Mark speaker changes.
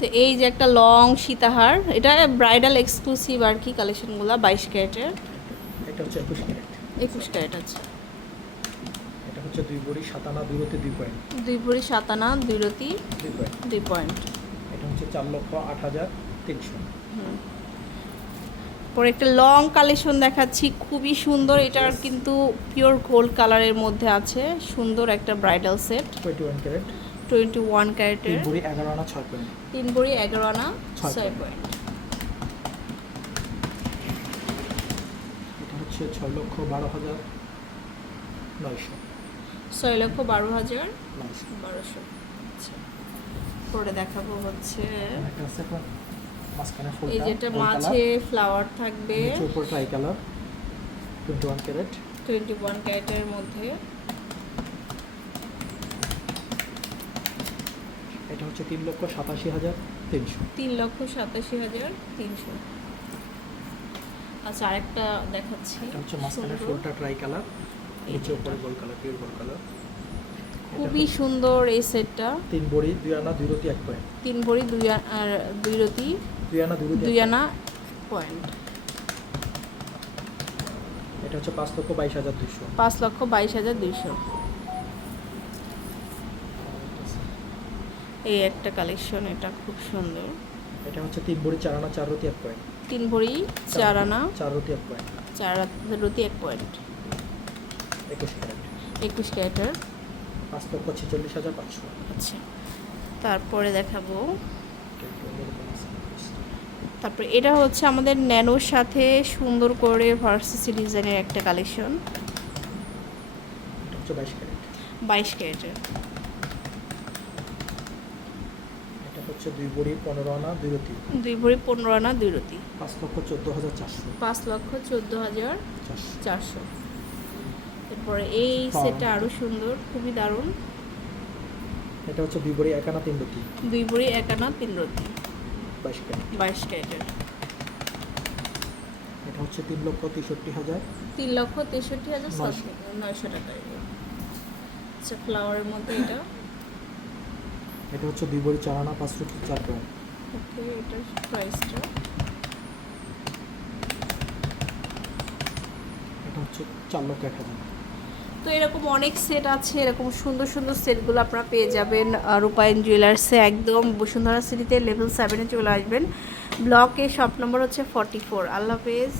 Speaker 1: তো এই যে একটা লং সীতাহার এটা ব্রাইডাল এক্সক্লুসিভ আর কি কালেকশনগুলো বাইশ ক্যারেটের
Speaker 2: এটা হচ্ছে একুশ ক্যারেট।
Speaker 1: একুশ ক্যারেট আছে
Speaker 2: এটা হচ্ছে দুই বড়ি সাতানা দুইতে দুই পয়েন্ট।
Speaker 1: দুই ভরি সাতানা দুই রতি
Speaker 2: দুই পয়েন্ট।
Speaker 1: দুই পয়েন্ট।
Speaker 2: এটা হচ্ছে চার লক্ষ আট হাজার তিনশো।
Speaker 1: পরে একটা লং কালেকশন দেখাচ্ছি খুবই সুন্দর এটার কিন্তু পিওর গোল্ড কালারের মধ্যে আছে সুন্দর একটা bridal set
Speaker 2: twenty one carat.
Speaker 1: Twenty one
Speaker 2: তিন
Speaker 1: ক্যারেটের
Speaker 2: বড়ি এগারো আনা ছয় পয়েন্ট
Speaker 1: তিন ভরি এগারো আনা
Speaker 2: ছয়
Speaker 1: পয়েন্ট
Speaker 2: এটা হচ্ছে ছয় লক্ষ বারো হাজার নয়শো।
Speaker 1: ছয় লক্ষ বারো হাজার বারোশো। আচ্ছা। পরে দেখাবো হচ্ছে এই যেটা মাঝে ফ্লাওয়ার থাকবে।
Speaker 2: উপর tri colour twenty one carat
Speaker 1: twenty one ক্যারেটের মধ্যে।
Speaker 2: এটা হচ্ছে তিন লক্ষ সাতাশি হাজার তিনশো।
Speaker 1: তিন লক্ষ সাতাশি হাজার তিনশো। আচ্ছা আরেকটা দেখাচ্ছি।
Speaker 2: এটা হচ্ছে মাঝখানে ফুলটা ট্রাই কালার নিচে উপরে gold colour pure gold colour
Speaker 1: খুবই সুন্দর এই সেটটা
Speaker 2: তিন বড়ি দুই আনা দুই রতি এক পয়েন্ট
Speaker 1: তিন ভরি দুই আর দুই রতি
Speaker 2: দুই আনা দুই রতি
Speaker 1: দুই আনা পয়েন্ট
Speaker 2: এটা হচ্ছে পাঁচ লক্ষ বাইশ হাজার দুইশো।
Speaker 1: পাঁচ লক্ষ বাইশ হাজার দুইশো। এই একটা কালেকশন এটা খুব সুন্দর।
Speaker 2: এটা হচ্ছে তিন ভরি চার আনা চার রতি এক পয়েন্ট
Speaker 1: তিন ভরি চার আনা
Speaker 2: চার রতি এক পয়েন্ট
Speaker 1: চার রতি এক পয়েন্ট
Speaker 2: একুশ ক্যারেট।
Speaker 1: একুশ ক্যারেটার।
Speaker 2: পাঁচ লক্ষ ছেচল্লিশ হাজার পাঁচশো।
Speaker 1: আচ্ছা। তারপরে দেখাবো। তারপরে এটা হচ্ছে আমাদের ন্যানোর সাথে সুন্দর করে ভার্সিসি ডিজাইনের একটা কালেকশন
Speaker 2: বাইশ ক্যারেট।
Speaker 1: বাইশ ক্যারেটের
Speaker 2: এটা হচ্ছে দুই বড়ি পনেরো আনা দুই রতি।
Speaker 1: দুই ভরি পনেরো আনা দুই রতি।
Speaker 2: পাঁচ লক্ষ চোদ্দ হাজার চারশো।
Speaker 1: পাঁচ লক্ষ চোদ্দ হাজার
Speaker 2: চারশো।
Speaker 1: এরপরে এই. সেটটা আরও সুন্দর খুবই দারুণ।
Speaker 2: এটা হচ্ছে দুই বড়ি এক আনা তিন রতি।
Speaker 1: দুই ভরি এক আনা তিন রতি।
Speaker 2: বাইশ ক্যারেট।
Speaker 1: বাইশ ক্যারেটের।
Speaker 2: এটা হচ্ছে তিন লক্ষ তেষট্টি হাজার।
Speaker 1: তিন লক্ষ তেষট্টি হাজার
Speaker 2: নয়শো।
Speaker 1: টাকায়। আচ্ছা ফ্লাওয়ারের মধ্যে এটা।
Speaker 2: এটা হচ্ছে দুই বড়ি চার আনা পাঁচ রতি চার পয়েন্ট
Speaker 1: ওকে এটার প্রাইসটা?
Speaker 2: এটা হচ্ছে চার লক্ষ এক হাজার।
Speaker 1: তো এরকম অনেক সেট আছে এরকম সুন্দর সুন্দর সেটগুলো আপনারা পেয়ে যাবেন রূপায়ণ জুয়েলার্সে একদম বসুন্ধরা সিটিতে লেভেল সেভেনে চলে আসবেন। ব্লকে শপ নম্বর হচ্ছে ফর্টি ফোর আল্লাহ হাফেজ।